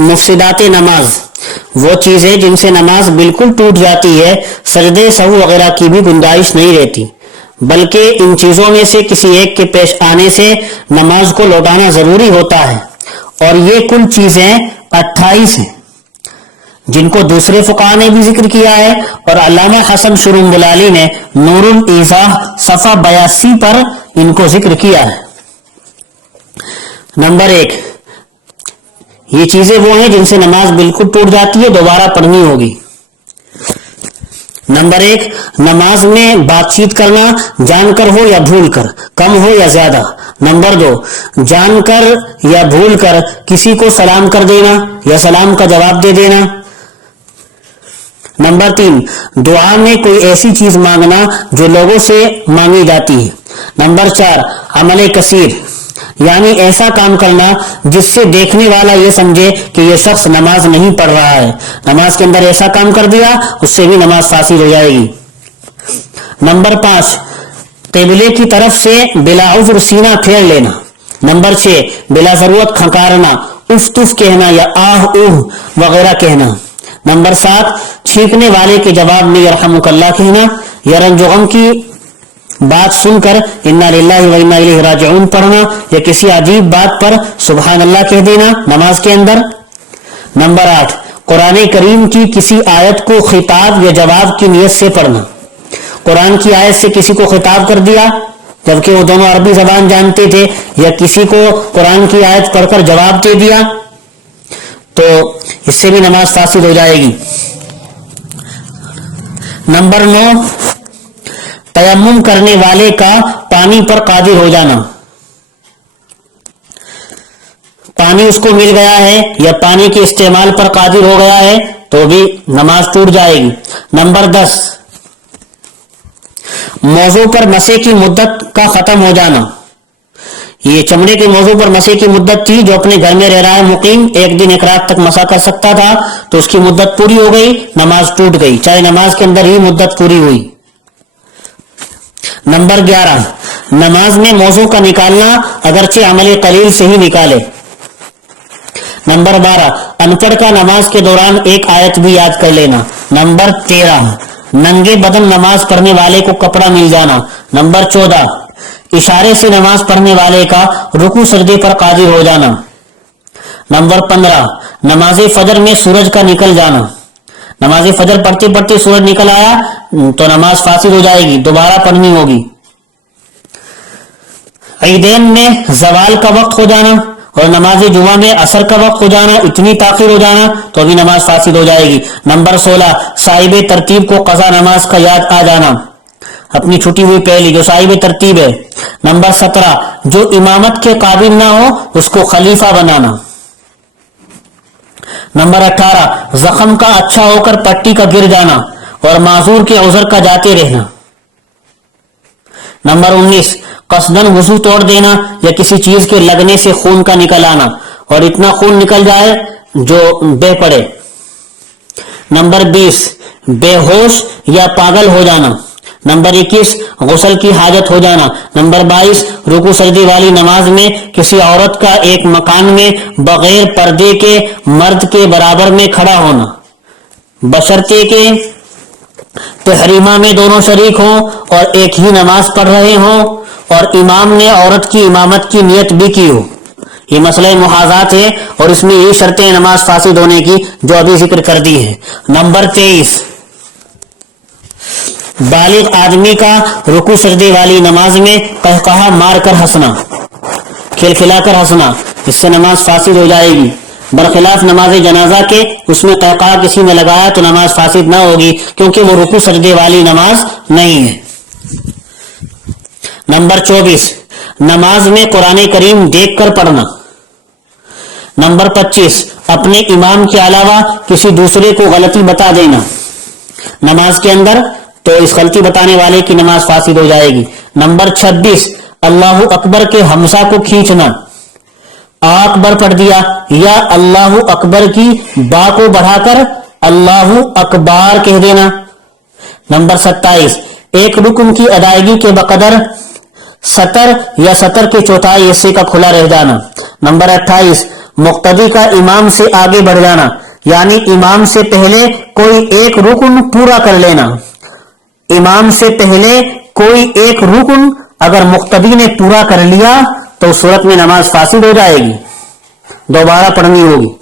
مفسدات نماز وہ چیزیں جن سے نماز بالکل ٹوٹ جاتی ہے، سجدے سہو وغیرہ کی بھی گنجائش نہیں رہتی، بلکہ ان چیزوں میں سے کسی ایک کے پیش آنے سے نماز کو لوٹانا ضروری ہوتا ہے، اور یہ کل چیزیں 28 ہیں جن کو دوسرے فقہا نے بھی ذکر کیا ہے، اور علامہ حسن شروم بلالی نے نور الایضاح صفحہ 82 پر ان کو ذکر کیا ہے۔ نمبر 1، یہ چیزیں وہ ہیں جن سے نماز بالکل ٹوٹ جاتی ہے، دوبارہ پڑھنی ہوگی۔ نمبر 1، نماز میں بات چیت کرنا، جان کر ہو یا بھول کر، کم ہو یا زیادہ۔ نمبر 2، جان کر یا بھول کر کسی کو سلام کر دینا یا سلام کا جواب دے دینا۔ نمبر 3، دعا میں کوئی ایسی چیز مانگنا جو لوگوں سے مانگی جاتی ہے۔ نمبر 4، عمل کثیر، یعنی ایسا کام کرنا جس سے دیکھنے والا یہ سمجھے کہ یہ شخص نماز نہیں پڑھ رہا ہے، نماز کے اندر ایسا کام کر دیا اس سے بھی نماز فاسد ہو جائے گی۔ نمبر 5، قبلے کی طرف سے بلا عذر سینہ پھیر لینا۔ نمبر 6، بلا ضرورت کھنکارنا، اف تف کہنا یا آہ اوہ وغیرہ کہنا۔ نمبر 7، چھینکنے والے کے جواب میں یرحمک اللہ کہنا یا رنج و غم کی بات سن کر انا للہ و انا الیہ راجعون پڑھنا یا کسی عجیب بات پر سبحان اللہ کہہ دینا نماز کے اندر۔ نمبر 8، قرآن کریم کی کسی آیت کو خطاب یا جواب کی نیت سے پڑھنا۔ قرآن کی آیت سے کسی کو خطاب کر دیا جبکہ وہ دونوں عربی زبان جانتے تھے، یا کسی کو قرآن کی آیت پڑھ کر جواب دے دیا تو اس سے بھی نماز فاسد ہو جائے گی۔ نمبر 9، تیمم کرنے والے کا پانی پر قادر ہو جانا، پانی اس کو مل گیا ہے یا پانی کے استعمال پر قادر ہو گیا ہے تو بھی نماز ٹوٹ جائے گی۔ نمبر 10، موضوع پر مسے کی مدت کا ختم ہو جانا، یہ چمڑے کے موضوع پر مسے کی مدت تھی، جو اپنے گھر میں رہ رہا ہے مقیم ایک دن ایک رات تک مسا کر سکتا تھا تو اس کی مدت پوری ہو گئی، نماز ٹوٹ گئی، چاہے نماز کے اندر ہی مدت پوری ہوئی۔ نمبر 11، نماز میں موضوع کا نکالنا اگرچہ عمل قلیل سے ہی نکالے۔ نمبر 12، ان پڑھ کا نماز کے دوران ایک آیت بھی یاد کر لینا۔ نمبر 13، ننگے بدن نماز پڑھنے والے کو کپڑا مل جانا۔ نمبر 14، اشارے سے نماز پڑھنے والے کا رکوع سجدے پر قادر ہو جانا۔ نمبر 15، نماز فجر میں سورج کا نکل جانا، نماز فجر پڑھتے پڑھتے سورج نکل آیا تو نماز فاسد ہو جائے گی، دوبارہ پڑھنی ہوگی۔ عیدین میں زوال کا وقت ہو جانا اور نماز جمعہ میں عصر کا وقت ہو جانا، اتنی تاخیر ہو جانا تو ابھی نماز فاسد ہو جائے گی۔ نمبر 16، صاحب ترتیب کو قضا نماز کا یاد آ جانا، اپنی چھٹی ہوئی پہلی جو صاحب ترتیب ہے۔ نمبر 17، جو امامت کے قابل نہ ہو اس کو خلیفہ بنانا۔ نمبر 18، زخم کا اچھا ہو کر پٹی کا گر جانا اور معذور کے عذر کا جاتے رہنا۔ نمبر 19، قصدن وضو توڑ دینا یا کسی چیز کے لگنے سے خون کا نکل آنا اور اتنا خون نکل جائے جو بہہ پڑے۔ نمبر 20، بے ہوش یا پاگل ہو جانا۔ نمبر 21، غسل کی حاجت ہو جانا۔ نمبر 22، رکوع سجدے والی نماز میں کسی عورت کا ایک مکان میں بغیر پردے کے مرد کے برابر میں کھڑا ہونا، بشرطے کہ تحریمہ میں دونوں شریک ہوں اور ایک ہی نماز پڑھ رہے ہوں اور امام نے عورت کی امامت کی نیت بھی کی ہو۔ یہ مسئلہ محاذات ہے اور اس میں یہ شرطیں نماز فاسد ہونے کی جو ابھی ذکر کر دی ہے۔ نمبر 23، بالغ آدمی کا رکوع سجدے والی نماز میں قہقہا مار کر ہنسنا، کھلکھلا کر ہنسنا، اس سے نماز فاسد ہو جائے گی۔ برخلاف نماز جنازہ کے، اس میں قہقہا کسی نے لگایا تو نماز فاسد نہ ہوگی کیونکہ وہ رکوع سجدے والی نماز نہیں ہے۔ نمبر 24، نماز میں قرآن کریم دیکھ کر پڑھنا۔ نمبر 25، اپنے امام کے علاوہ کسی دوسرے کو غلطی بتا دینا نماز کے اندر تو اس غلطی بتانے والے کی نماز فاسد ہو جائے گی۔ نمبر 26، اللہ اکبر کے ہمزہ کو کھینچنا، آ اکبر پڑھ دیا یا اللہ اکبر کی با کو بڑھا کر اللہ اکبار کہہ دینا۔ نمبر 27، ایک رکن کی ادائیگی کے بقدر سطر یا سطر کے چوتھائی حصے کا کھلا رہ جانا۔ نمبر 28، مقتدی کا امام سے آگے بڑھ جانا یعنی امام سے پہلے کوئی ایک رکن پورا کر لینا. امام سے پہلے کوئی ایک رکن اگر مقتدی نے پورا کر لیا تو اس صورت میں نماز فاسد ہو جائے گی, دوبارہ پڑھنی ہوگی.